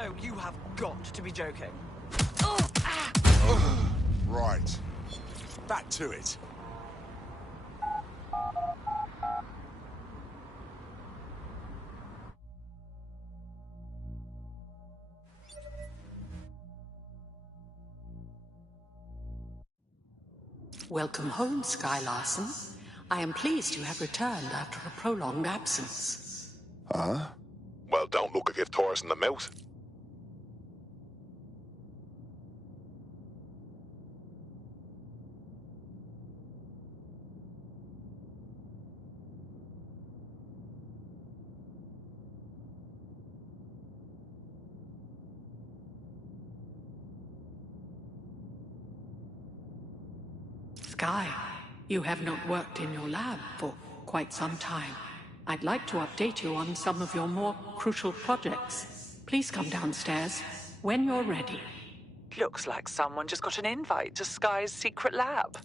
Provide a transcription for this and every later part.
Oh, you have got to be joking. Right. Back to it. Welcome home, Sky Larson. I am pleased you have returned after a prolonged absence. Huh? Well, don't look if you've tore us in the mouth. Sky, you have not worked in your lab for quite some time. I'd like to update you on some of your more crucial projects. Please come downstairs when you're ready. Looks like someone just got an invite to Sky's secret lab.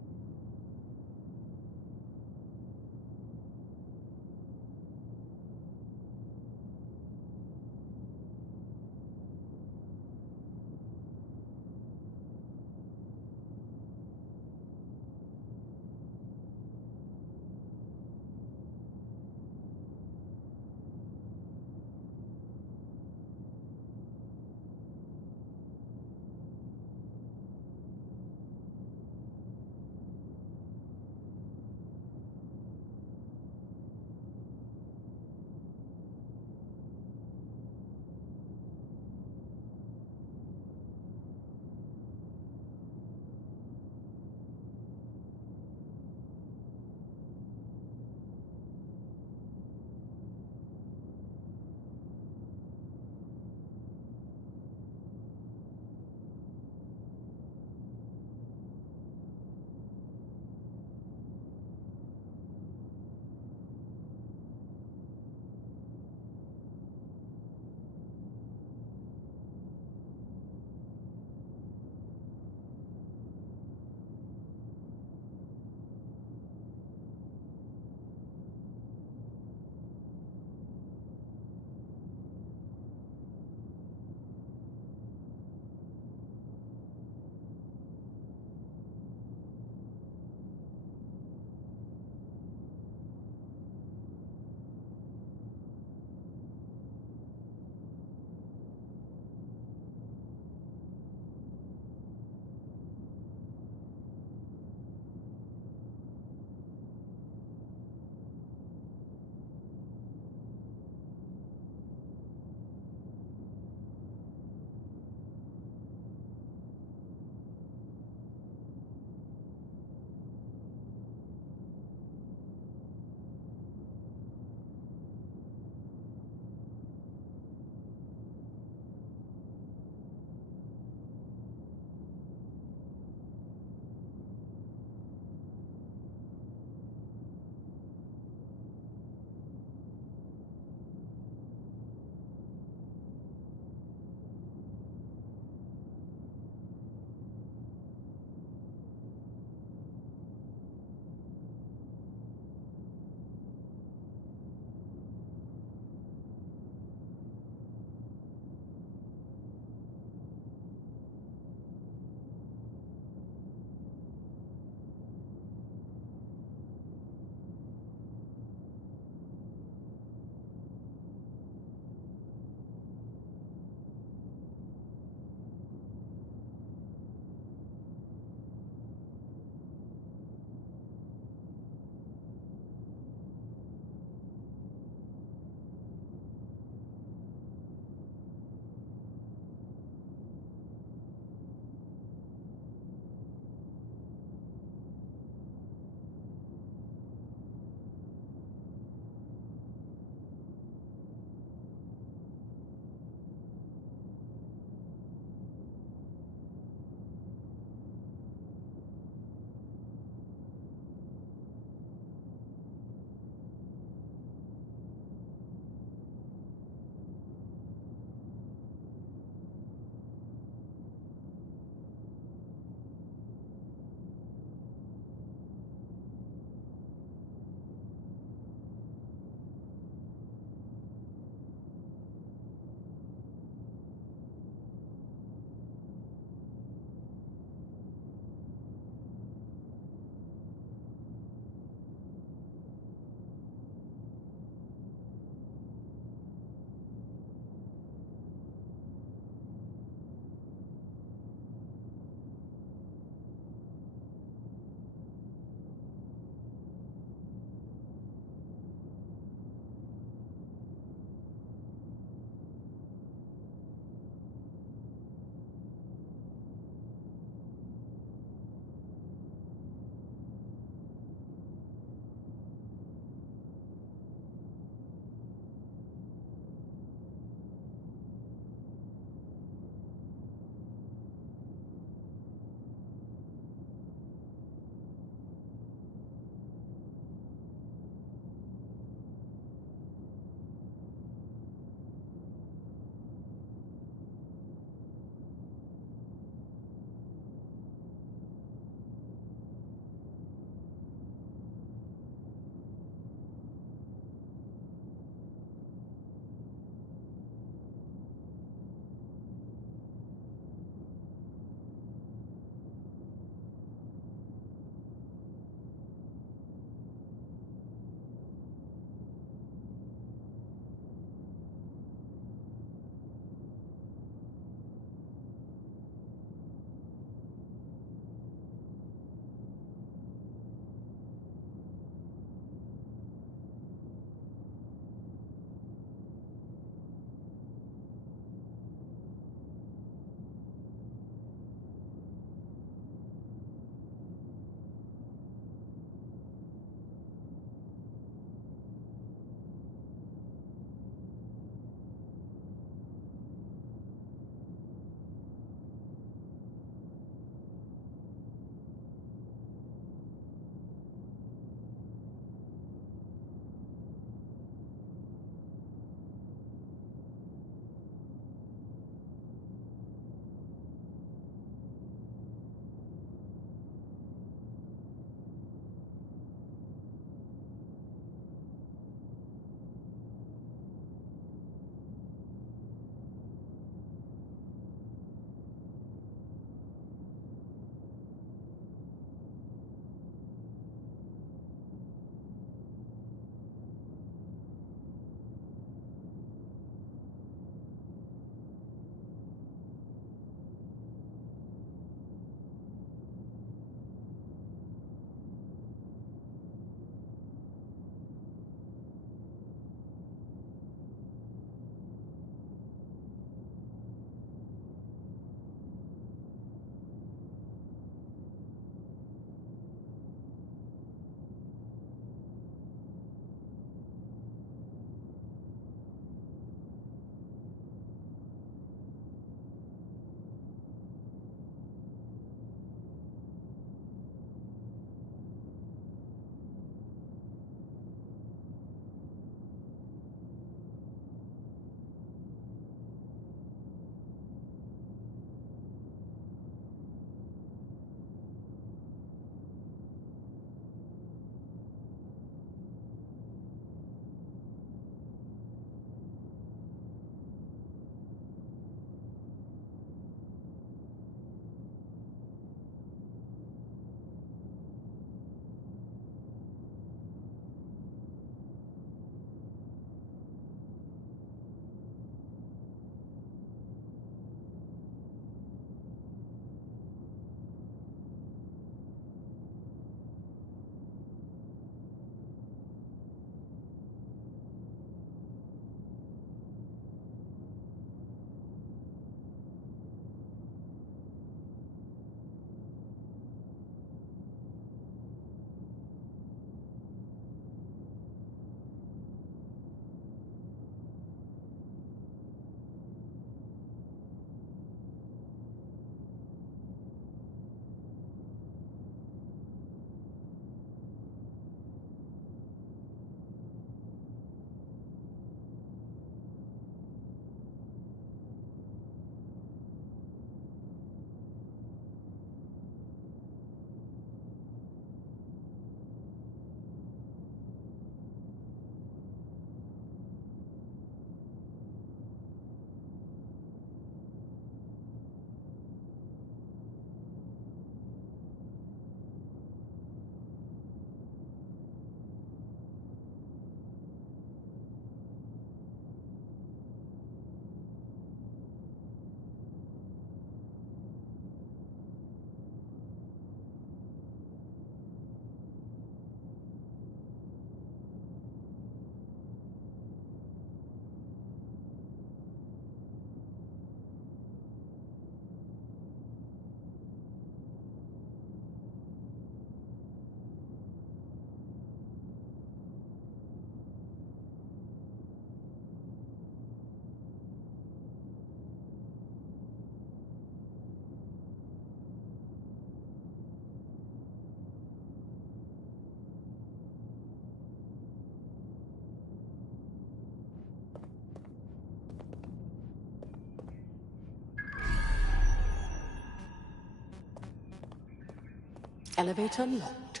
Elevator locked.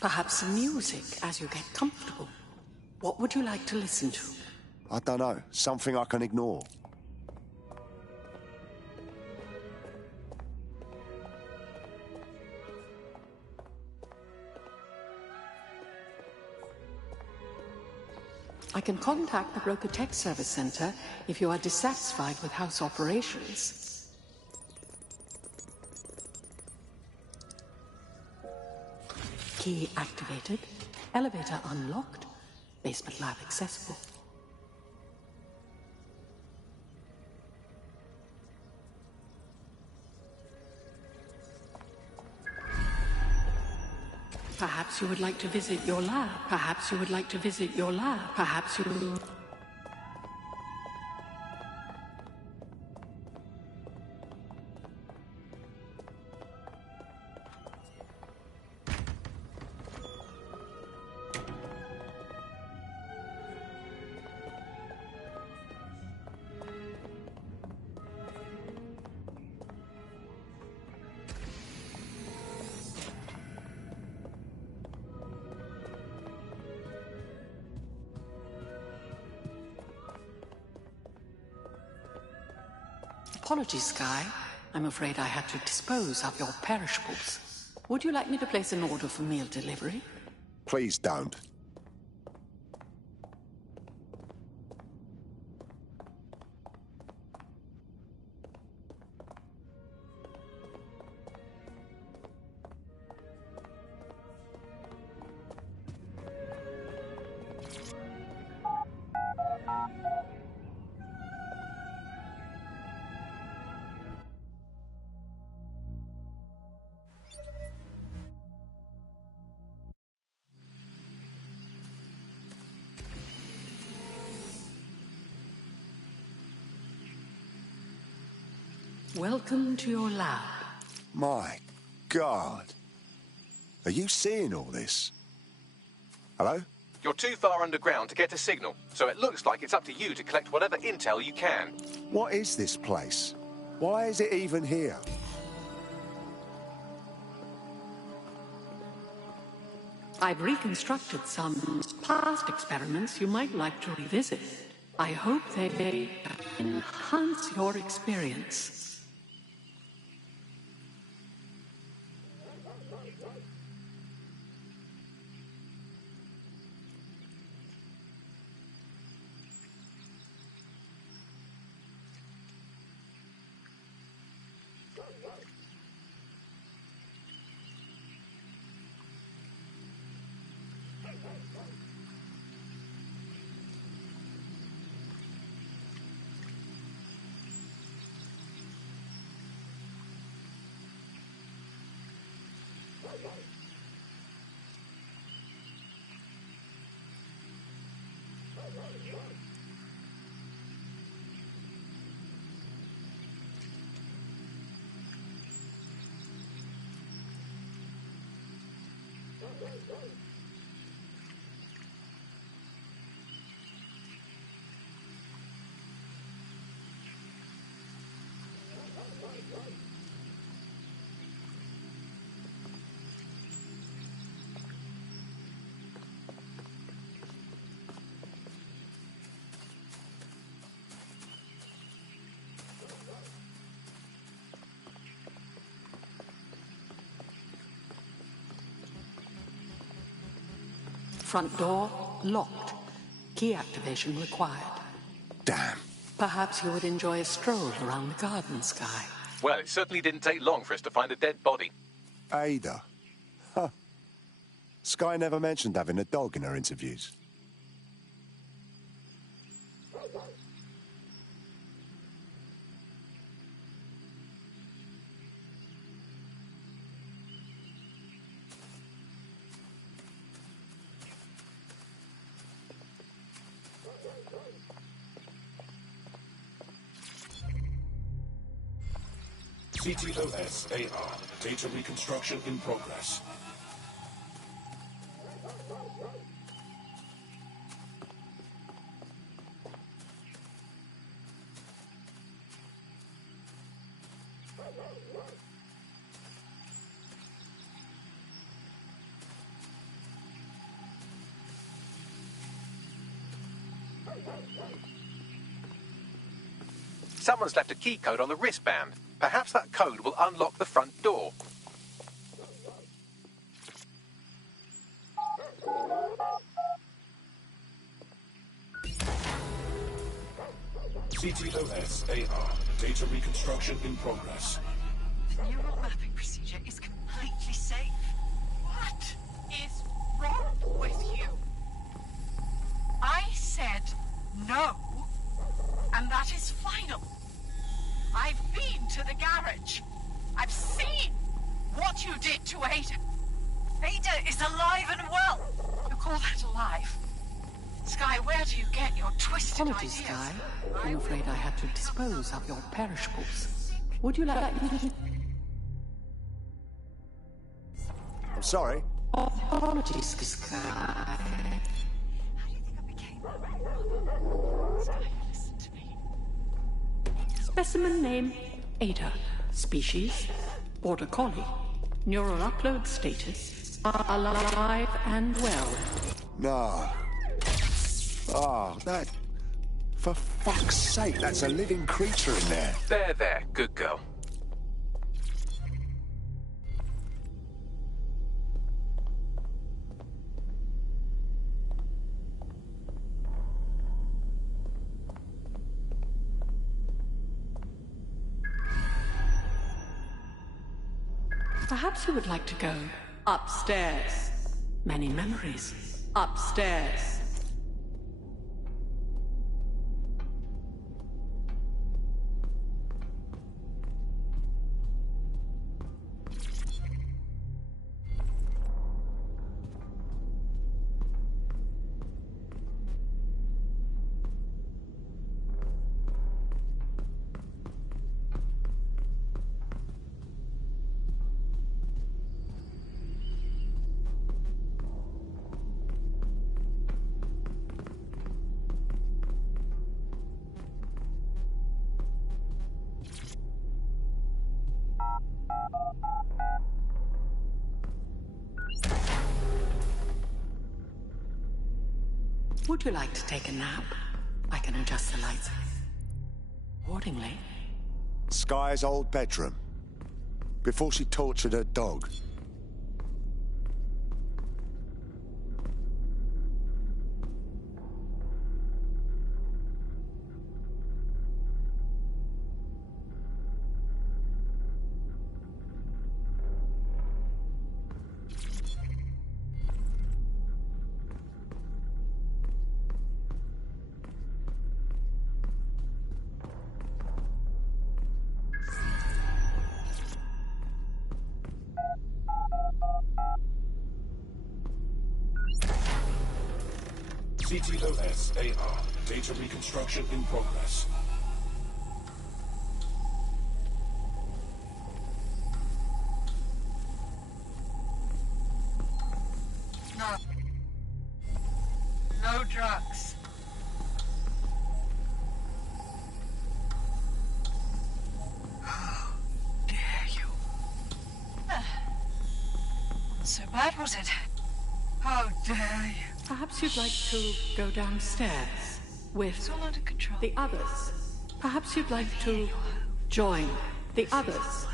Perhaps some music as you get comfortable. What would you like to listen to? I don't know. Something I can ignore. I can contact the Broker Tech Service Center if you are dissatisfied with house operations. Key activated. Elevator unlocked. Basement lab accessible. Perhaps you would like to visit your lab. Perhaps you would like to visit your lab. Perhaps you... Apologies, Sky. I'm afraid I had to dispose of your perishables. Would you like me to place an order for meal delivery? Please don't. Welcome to your lab. My God. Are you seeing all this? Hello? You're too far underground to get a signal, so it looks like it's up to you to collect whatever intel you can. What is this place? Why is it even here? I've reconstructed some past experiments you might like to revisit. I hope they enhance your experience. Front door locked. Key activation required. Damn. Perhaps you would enjoy a stroll around the garden, Sky. Well, it certainly didn't take long for us to find a dead body. Ada. Huh. Sky never mentioned having a dog in her interviews. CTOS-AR. Data reconstruction in progress. Someone's left a key code on the wristband. Perhaps that code will unlock the front door. CTOS-AR. Data reconstruction in progress. The neural mapping procedure is completely safe. What is wrong with you? I said no, and that is final. I've been to the garage. I've seen what you did to Ada. Ada is alive and well. You call that alive? Sky, where do you get your twisted Apologies, ideas? Sky. I'm afraid I had to dispose of your perishables. Would you like me to... I'm sorry. Apologies, Sky. How do you think I became... Sky, listen to me. Specimen name, Ada. Species, Border Collie. Neural upload status, alive and well. No. Oh, that... For fuck's sake, that's a living creature in there. There. Good girl. Perhaps you would like to go upstairs. Many memories. Upstairs. Would you like to take a nap? I can adjust the lights accordingly. Sky's old bedroom. Before she tortured her dog. CTOS-AR. Data reconstruction in progress. No. No drugs. How dare you? Not so bad, was it? How dare you? Perhaps you'd like to go downstairs with It's all under control. the others. Perhaps you'd like to join the others.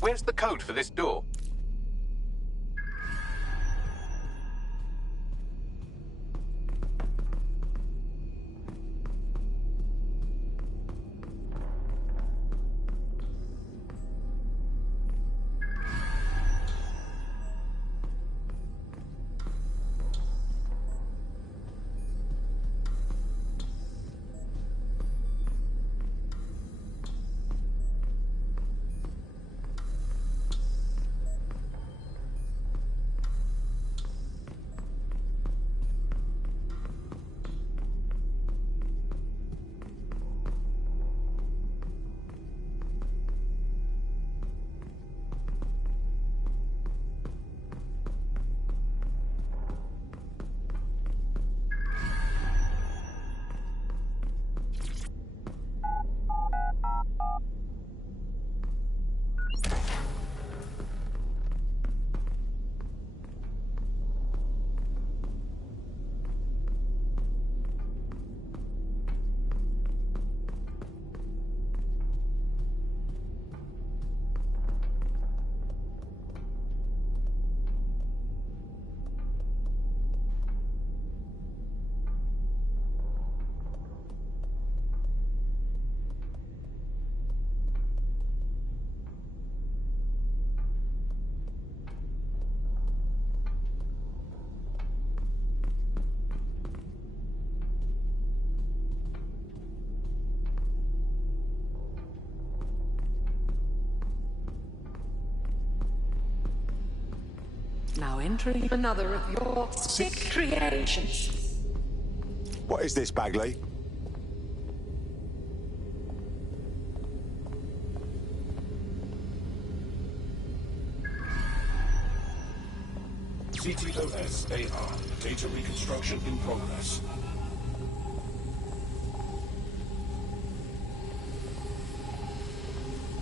Where's the code for this door? Now entering another of your sick creations. What is this, Bagley? CTOS-AR. Data reconstruction in progress.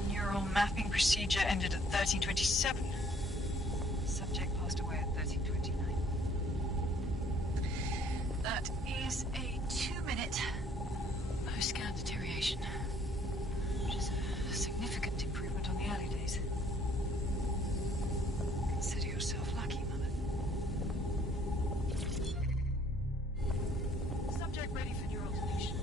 Neural mapping procedure ended at 1327. Subject passed away at 1329. That is a 2-minute post-scan deterioration, which is a significant improvement on the early days. Consider yourself lucky, Mother. Subject ready for neural deletion.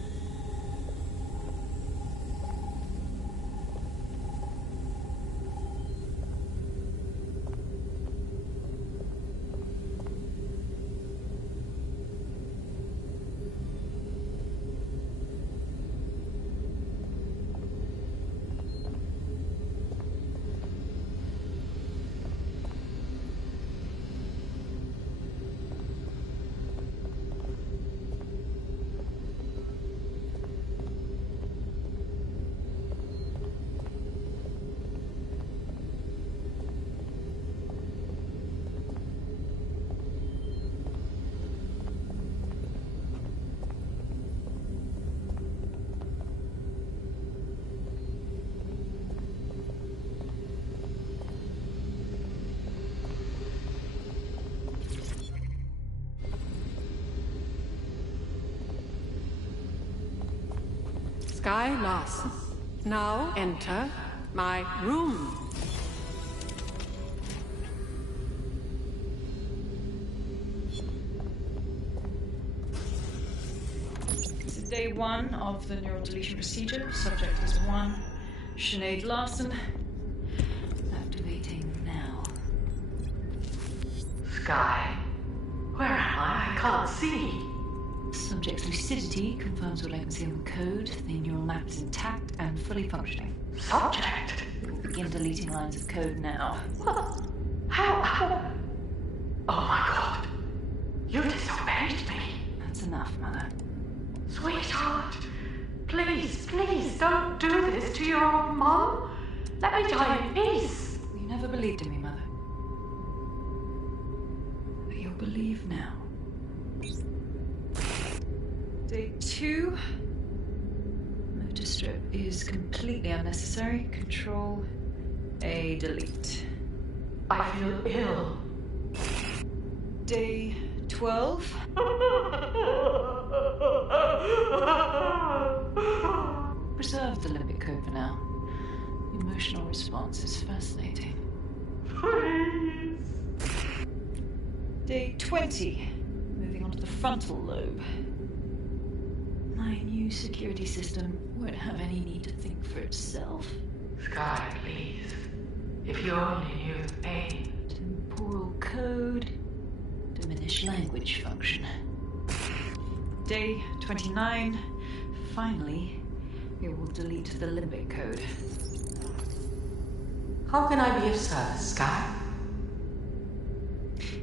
Sky Larson. Now enter my room. This is day 1 of the neural deletion procedure. Subject is 1. Sinead Larson. Activating now. Sky, where am I? I can't see. Subject's lucidity confirms your latency on the code. The neural map is intact and fully functioning. Subject? We will begin deleting lines of code now. What? How? Oh my God. You disobeyed me. That's enough, Mother. Sweetheart, please, please don't do this to your old mom. Let me die in peace. You never believed in me, Mother. But you'll believe now. Day 2. Motor strip is completely unnecessary. Control A, delete. I feel ill. Day 12. Preserve the limbic code for now. The emotional response is fascinating. Please. Day 20. Moving on to the frontal lobe. My new security system won't have any need to think for itself. Sky, please. If you only knew the pain. Temporal code. Diminish language function. Day 29. Finally, we will delete the limbic code. How can I be of service, Sky?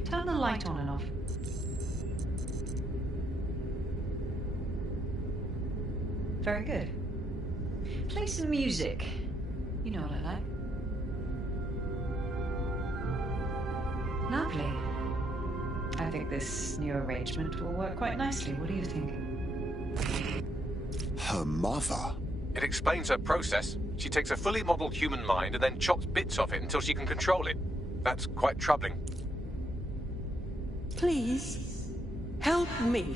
Turn the light on and off. Very good. Play some music. You know what I like. Lovely. I think this new arrangement will work quite nicely. What do you think? Her mother? It explains her process. She takes a fully modeled human mind and then chops bits of it until she can control it. That's quite troubling. Please, help me.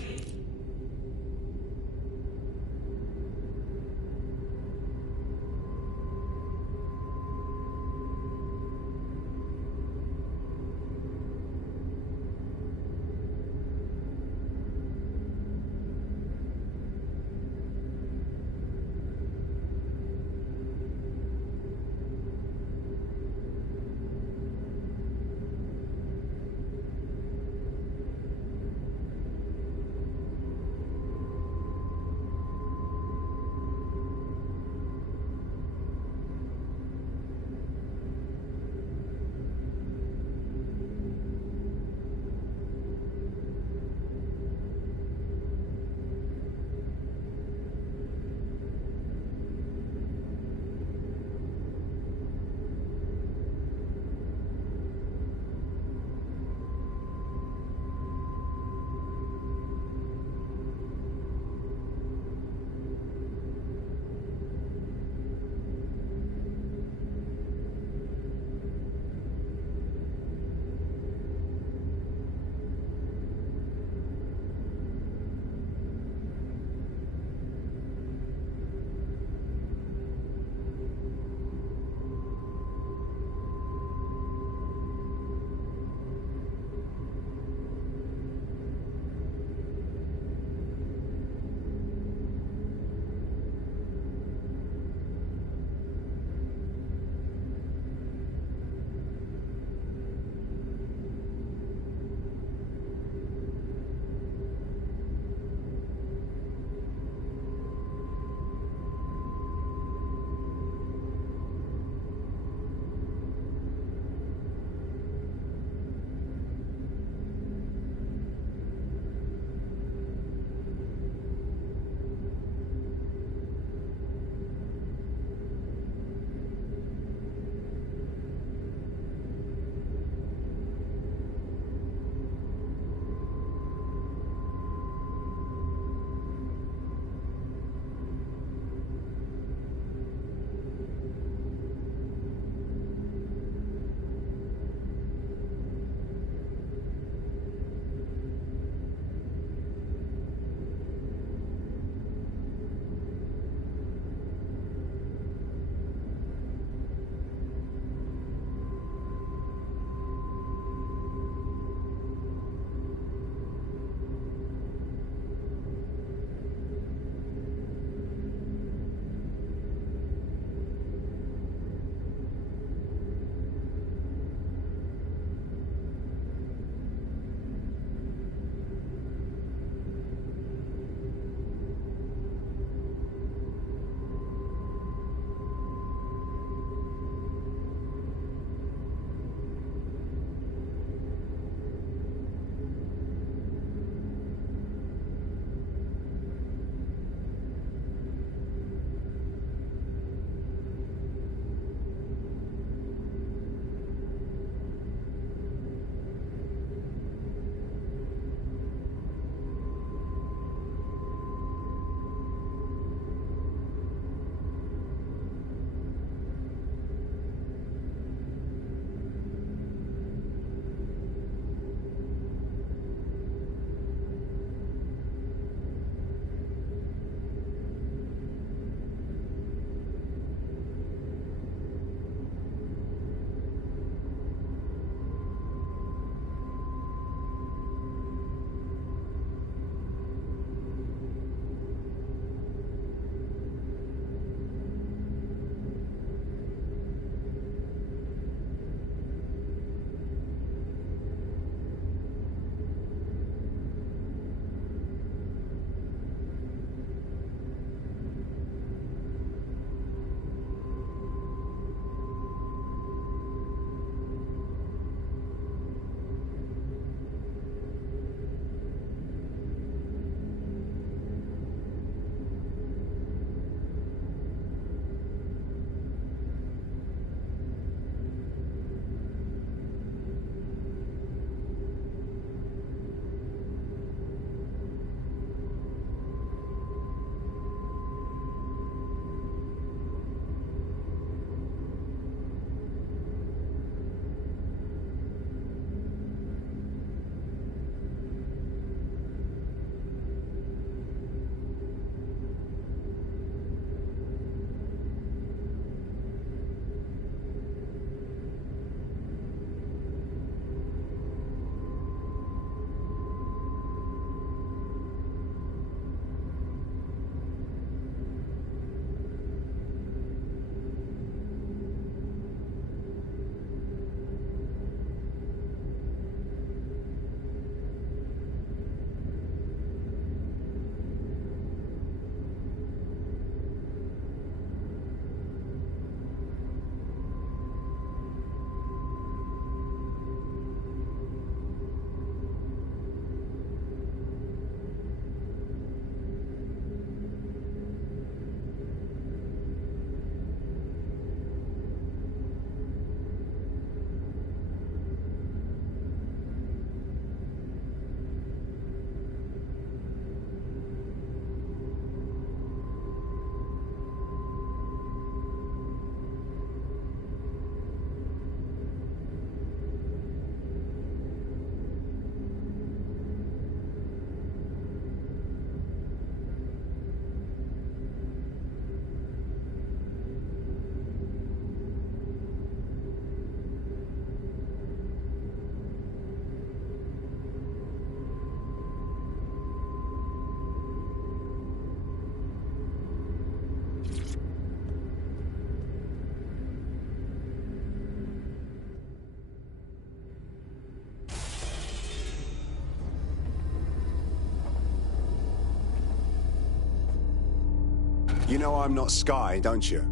You know I'm not Sky, don't you?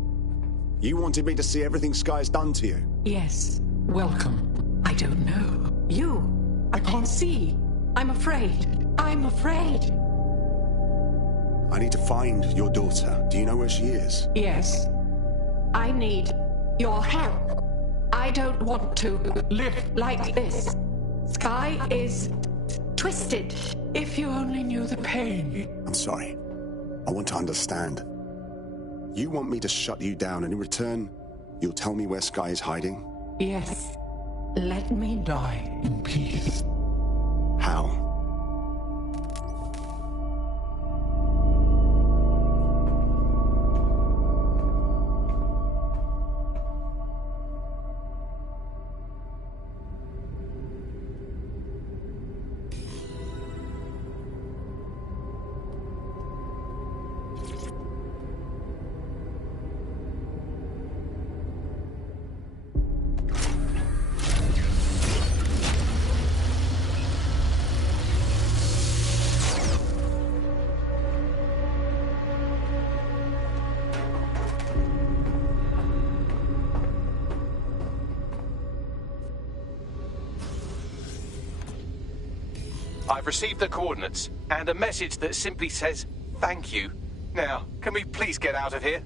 You wanted me to see everything Sky's done to you. Yes. Welcome. I don't know. You. I can't see. I'm afraid. I'm afraid. I need to find your daughter. Do you know where she is? Yes. I need your help. I don't want to live like this. Sky is twisted. If you only knew the pain. I'm sorry. I want to understand. You want me to shut you down, and in return, you'll tell me where Sky is hiding? Yes. Let me die in peace. How? I've received the coordinates, and a message that simply says, thank you. Now, can we please get out of here?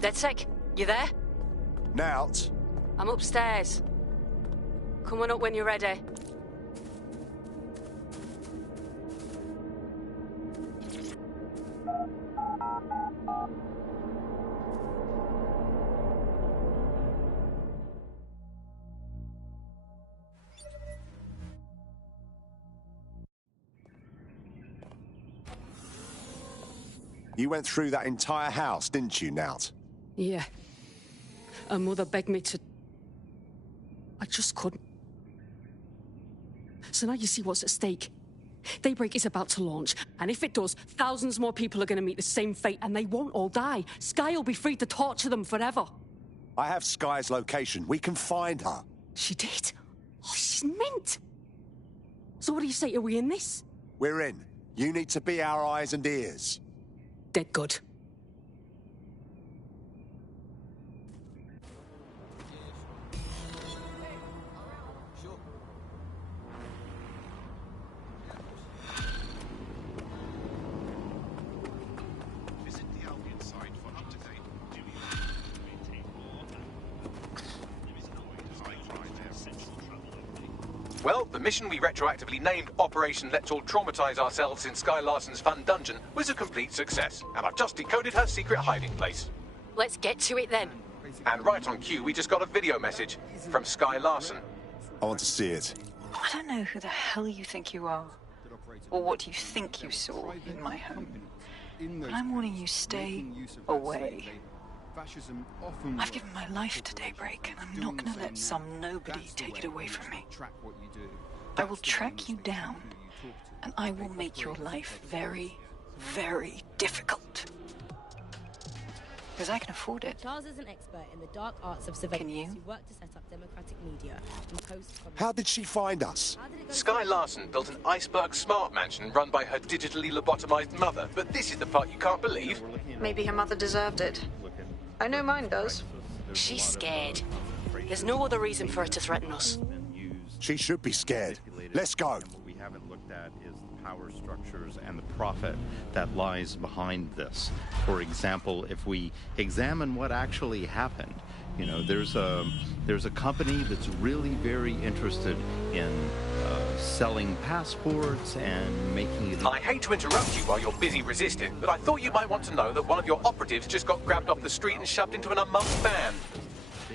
DedSec, you there? Nout? I'm upstairs. Come on up when you're ready. You went through that entire house, didn't you, Nout? Yeah. Her mother begged me to... I just couldn't. So now you see what's at stake. Daybreak is about to launch, and if it does, thousands more people are going to meet the same fate, and they won't all die. Sky will be free to torture them forever. I have Sky's location. We can find her. She did? Oh, she's mint. So what do you say? Are we in this? We're in. You need to be our eyes and ears. Dead good. Well, the mission we retroactively named Operation Let's All Traumatize Ourselves in Sky Larson's Fun Dungeon was a complete success, and I've just decoded her secret hiding place. Let's get to it then. And right on cue, we just got a video message from Sky Larson. I want to see it. I don't know who the hell you think you are, or what you think you saw in my home. But I'm warning you, stay away. I've given my life to Daybreak, and I'm not going to let some nobody take it away from me. I will track you down, and I will make your life very, very difficult. Because I can afford it. Charles is an expert in the dark arts of surveillance. Can you? Who worked to set up democratic media and post. How did she find us? Sky Larson built an iceberg smart mansion run by her digitally lobotomized mother, but this is the part you can't believe. Maybe her mother deserved it. I know mine does. She's scared. There's no other reason for her to threaten us. She should be scared. Let's go. What we haven't looked at is the power structures and the profit that lies behind this. For example, if we examine what actually happened, you know, there's a company that's really very interested in selling passports and making it... I hate to interrupt you while you're busy resisting, but I thought you might want to know that one of your operatives just got grabbed off the street and shoved into an unmarked van.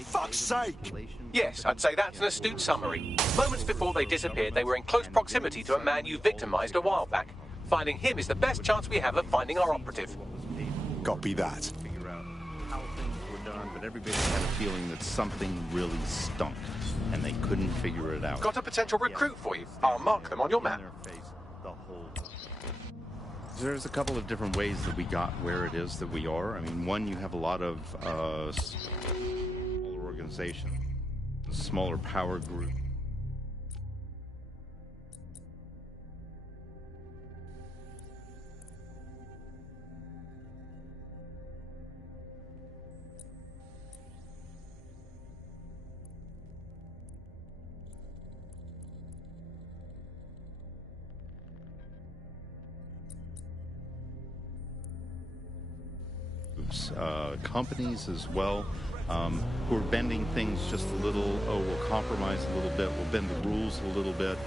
Fuck fuck's sake! Yes, I'd say that's an astute summary. Moments before they disappeared, they were in close proximity to a man you victimized a while back. Finding him is the best chance we have of finding our operative. Copy that. Figure out how things were done, but everybody had a feeling that something really stunk, and they couldn't figure it out. Got a potential recruit for you. I'll mark them on your map. There's a couple of different ways that we got where it is that we are. I mean, one, you have a lot of smaller organizations, smaller power group. Companies as well, who are bending things just a little. Oh, we'll compromise a little bit, we'll bend the rules a little bit,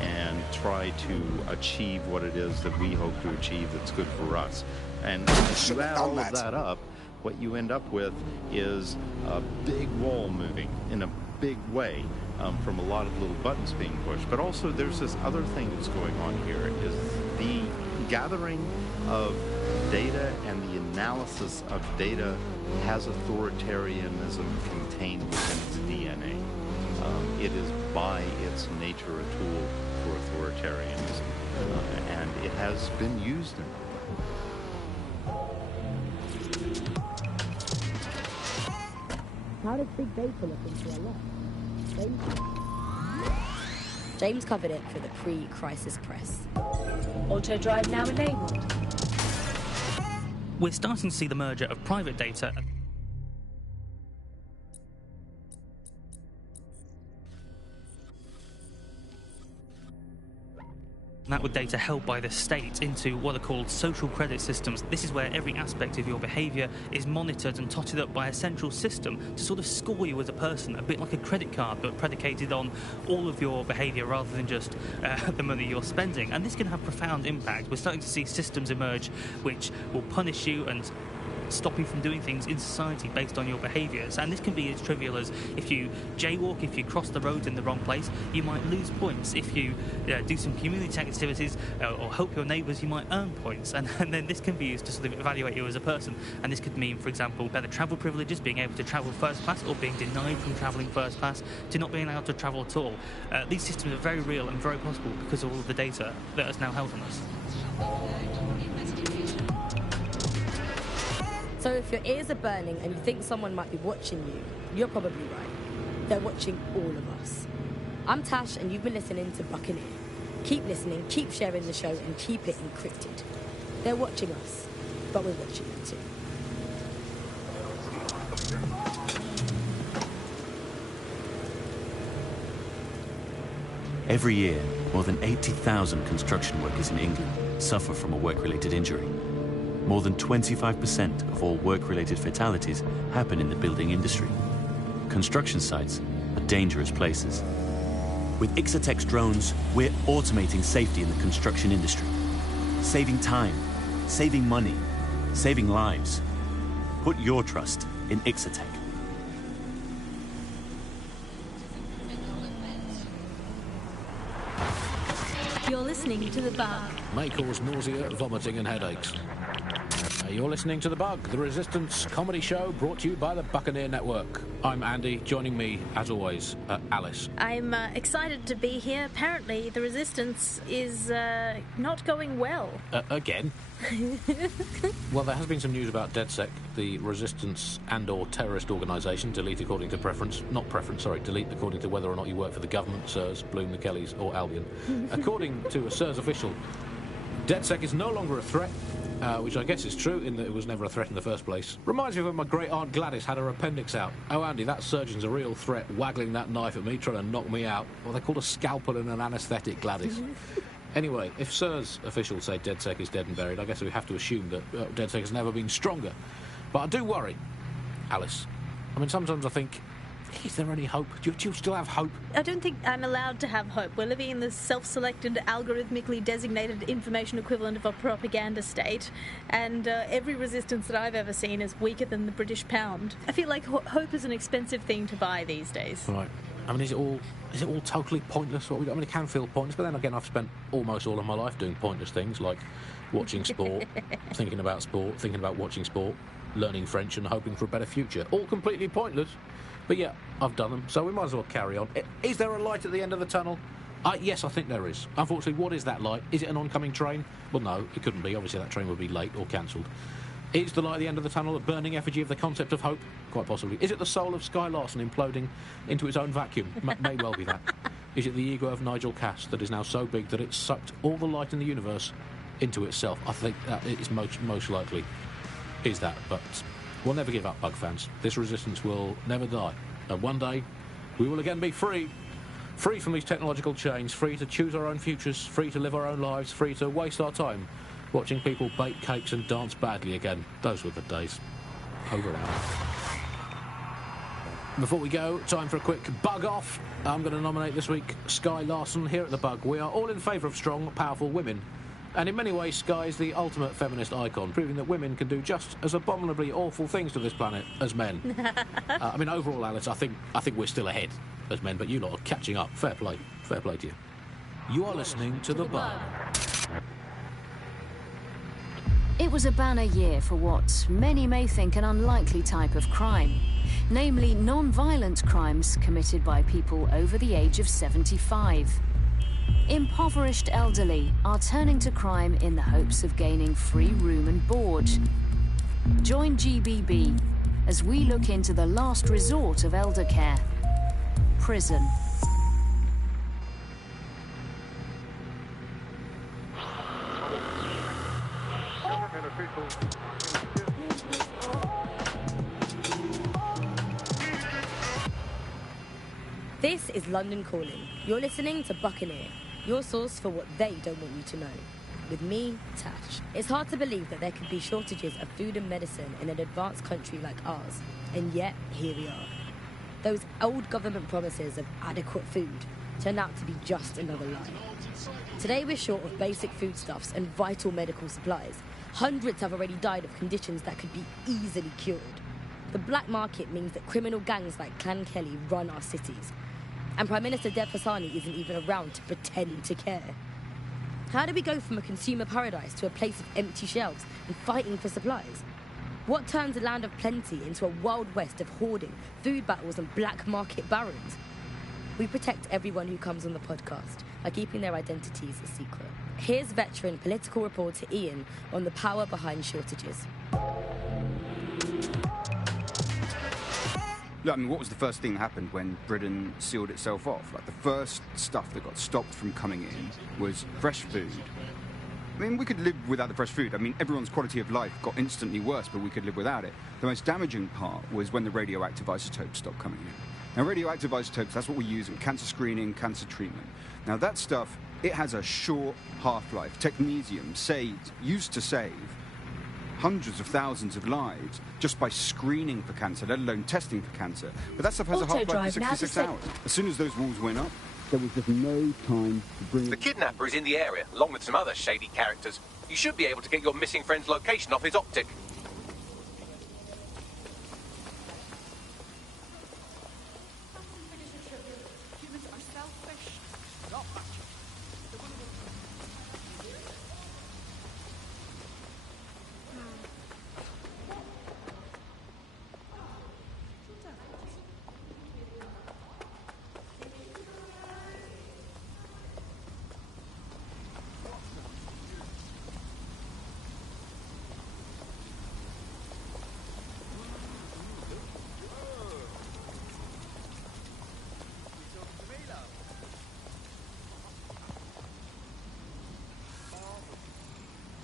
and try to achieve what it is that we hope to achieve that's good for us. And if you add all of that up, what you end up with is a big wall moving in a big way, from a lot of little buttons being pushed. But also there's this other thing that's going on here, is the gathering of data and the analysis of data has authoritarianism contained within its DNA. It is by its nature a tool for authoritarianism, and it has been used in How does big data look into our life? James covered it for the pre-crisis press. Auto drive now enabled. We're starting to see the merger of private data that with data held by the state into what are called social credit systems. This is where every aspect of your behaviour is monitored and totted up by a central system to sort of score you as a person, a bit like a credit card, but predicated on all of your behaviour rather than just the money you're spending. And this can have profound impact. We're starting to see systems emerge which will punish you and stop you from doing things in society based on your behaviours. And this can be as trivial as if you jaywalk, if you cross the road in the wrong place, you might lose points. If you do some community activities or help your neighbours, you might earn points. And then this can be used to sort of evaluate you as a person. And this could mean, for example, better travel privileges, being able to travel first class, or being denied from travelling first class to not being allowed to travel at all. These systems are very real and very possible because of all of the data that is now held on us. So if your ears are burning and you think someone might be watching you, you're probably right. They're watching all of us. I'm Tash, and you've been listening to Buccaneer. Keep listening, keep sharing the show, and keep it encrypted. They're watching us, but we're watching them too. Every year, more than 80,000 construction workers in England suffer from a work-related injury. More than 25% of all work-related fatalities happen in the building industry. Construction sites are dangerous places. With Ixotek's drones, we're automating safety in the construction industry. Saving time, saving money, saving lives. Put your trust in Ixotek. You're listening to The Bug. May cause nausea, vomiting and headaches. You're listening to The Bug, the Resistance comedy show brought to you by the Buccaneer Network. I'm Andy, joining me, as always, Alice. I'm excited to be here. Apparently, the Resistance is not going well. Again? Well, there has been some news about DedSec, the Resistance and/or terrorist organisation, delete according to preference. Not preference, sorry, delete according to whether or not you work for the government, SIRS, Bloom, the Kellys or Albion. According to a SIRS official, DedSec is no longer a threat. Which I guess is true, in that it was never a threat in the first place. Reminds me of when my great-aunt Gladys had her appendix out. Oh, Andy, that surgeon's a real threat, waggling that knife at me, trying to knock me out. Well, they're called a scalpel and an anaesthetic, Gladys. Anyway, if SIRS officials say DedSec is dead and buried, I guess we have to assume that DedSec has never been stronger. But I do worry, Alice. I mean, sometimes I think, Is there any hope? Do you still have hope? I don't think I'm allowed to have hope. We're living in the self-selected, algorithmically designated information equivalent of a propaganda state, and every resistance that I've ever seen is weaker than the British pound. I feel like hope is an expensive thing to buy these days. Right. I mean, is it all totally pointless? What we do? I mean, it can feel pointless, but then again, I've spent almost all of my life doing pointless things like watching sport, thinking about watching sport, learning French and hoping for a better future. All completely pointless. But yeah, I've done them, so we might as well carry on. Is there a light at the end of the tunnel? Yes, I think there is. Unfortunately, what is that light? Is it an oncoming train? Well, no, it couldn't be. Obviously, that train would be late or cancelled. Is the light at the end of the tunnel a burning effigy of the concept of hope? Quite possibly. Is it the soul of Sky Larson imploding into its own vacuum? May well be that. Is it the ego of Nigel Cass that is now so big that it's sucked all the light in the universe into itself? I think that is most likely is that, but we'll never give up, Bug fans. This resistance will never die. And one day, we will again be free. Free from these technological chains, free to choose our own futures, free to live our own lives, free to waste our time watching people bake cakes and dance badly again. Those were the days. Over and out. Before we go, time for a quick bug off. I'm going to nominate this week Sky Larson. Here at The Bug, we are all in favour of strong, powerful women. And in many ways, Sky is the ultimate feminist icon, proving that women can do just as abominably awful things to this planet as men. I mean, overall, Alice, I think we're still ahead as men, but you lot are catching up. Fair play to you. You are listening to The Bug. It was a banner year for what many may think an unlikely type of crime, namely non-violent crimes committed by people over the age of 75. Impoverished elderly are turning to crime in the hopes of gaining free room and board. Join GBB as we look into the last resort of elder care: prison. This is London Calling. You're listening to Buccaneer, your source for what they don't want you to know. With me, Tash. It's hard to believe that there could be shortages of food and medicine in an advanced country like ours, and yet here we are. Those old government promises of adequate food turned out to be just another lie. Today we're short of basic foodstuffs and vital medical supplies. Hundreds have already died of conditions that could be easily cured. The black market means that criminal gangs like Clan Kelly run our cities. And Prime Minister Dev Hasani isn't even around to pretend to care. How do we go from a consumer paradise to a place of empty shelves and fighting for supplies? What turns a land of plenty into a wild west of hoarding, food battles and black market barons? We protect everyone who comes on the podcast by keeping their identities a secret. Here's veteran political reporter Ian on the power behind shortages. Look, I mean, what was the first thing that happened when Britain sealed itself off? Like, the first stuff that got stopped from coming in was fresh food. I mean, we could live without the fresh food. I mean, everyone's quality of life got instantly worse, but we could live without it. The most damaging part was when the radioactive isotopes stopped coming in. Now, radioactive isotopes, that's what we use in cancer screening, cancer treatment. Now, that stuff, it has a short half-life. Technetium used to save hundreds of thousands of lives just by screening for cancer, let alone testing for cancer. But that stuff has a half-life of 66 hours. As soon as those walls went up, there was just no time to bring... The kidnapper is in the area, along with some other shady characters. You should be able to get your missing friend's location off his optic.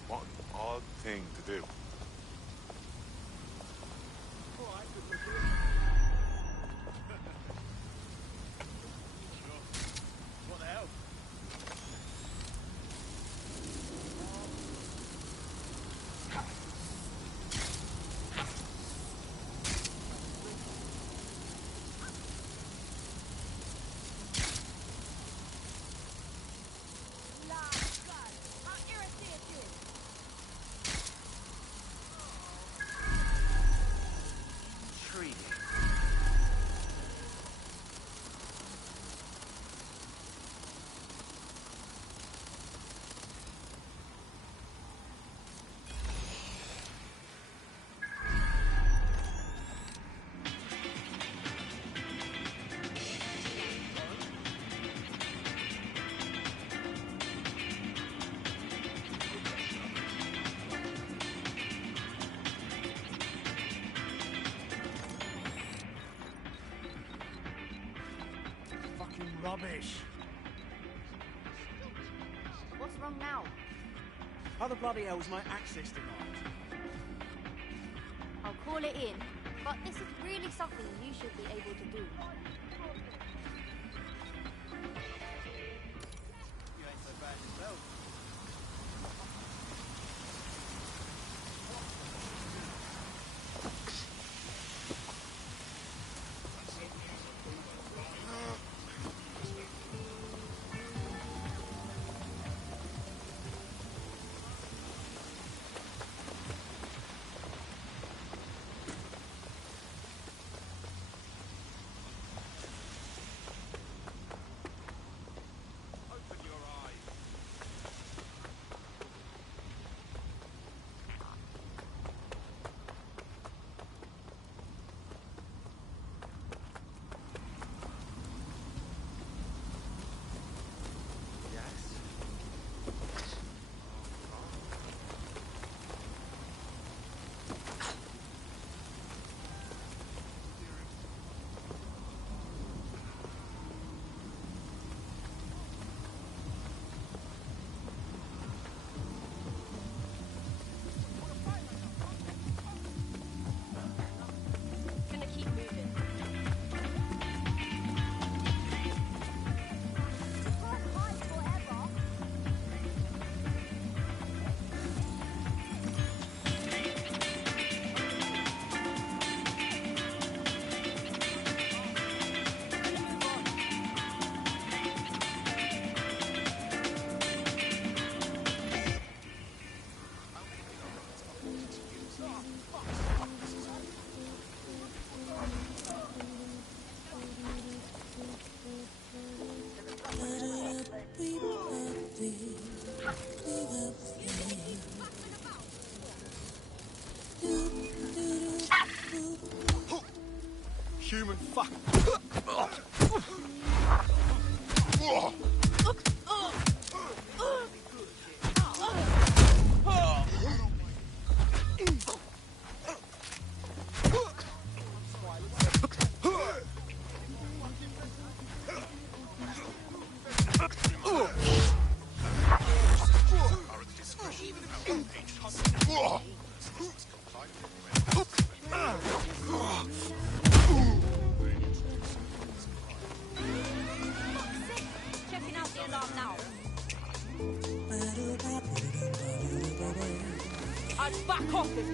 What an odd thing to do. What the hell? Rubbish. What's wrong now? How the bloody hell's my access denied? I'll call it in. But this is really something you should be able to do. You ain't so bad yourself. Human fuck. Checking out the alarm now. I'd back off it.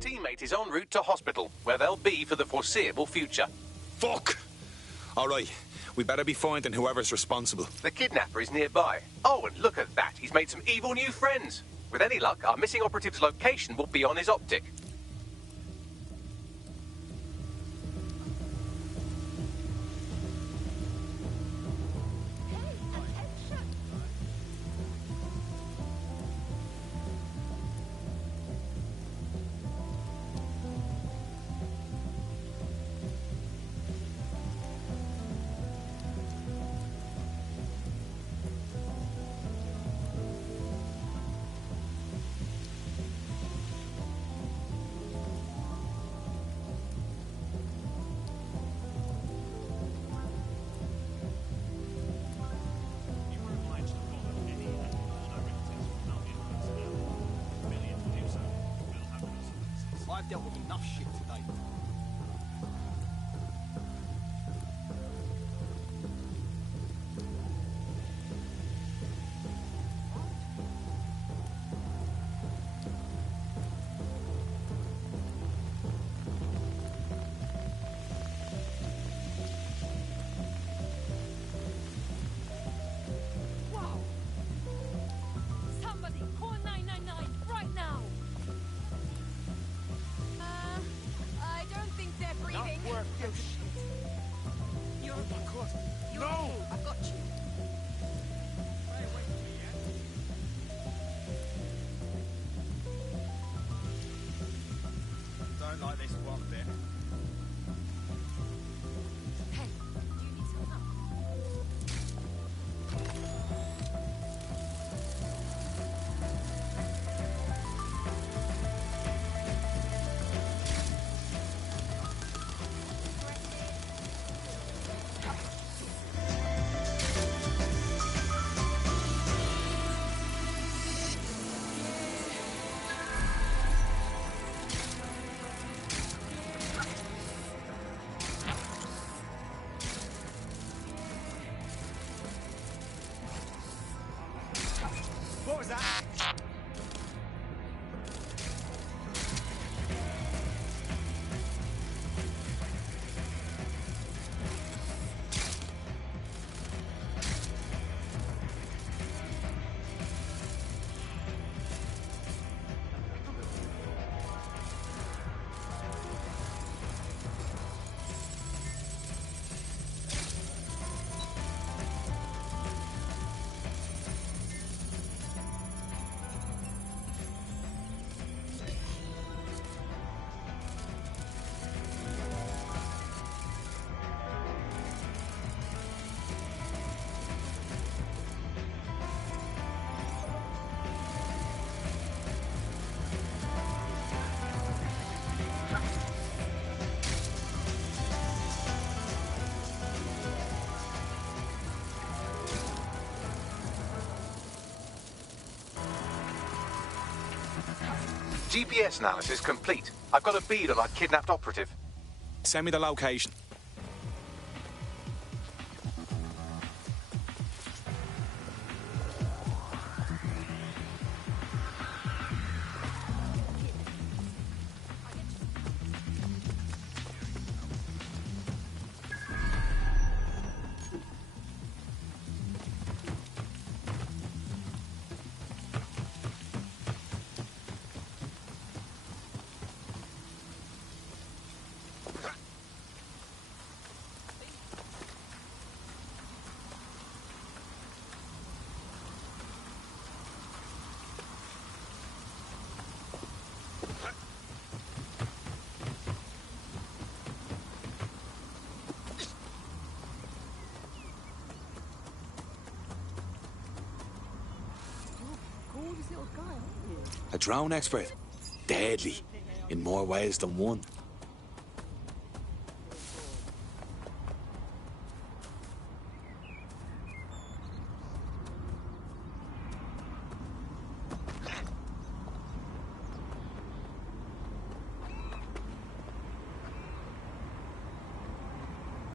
Teammate is en route to hospital, where they'll be for the foreseeable future. Fuck! Alright, we better be finding whoever's responsible. The kidnapper is nearby. Oh, and look at that. He's made some evil new friends. With any luck, our missing operative's location will be on his optic. I've dealt with enough shit today. GPS analysis complete. I've got a bead on our kidnapped operative. Send me the location. A drone expert? Deadly. In more ways than one.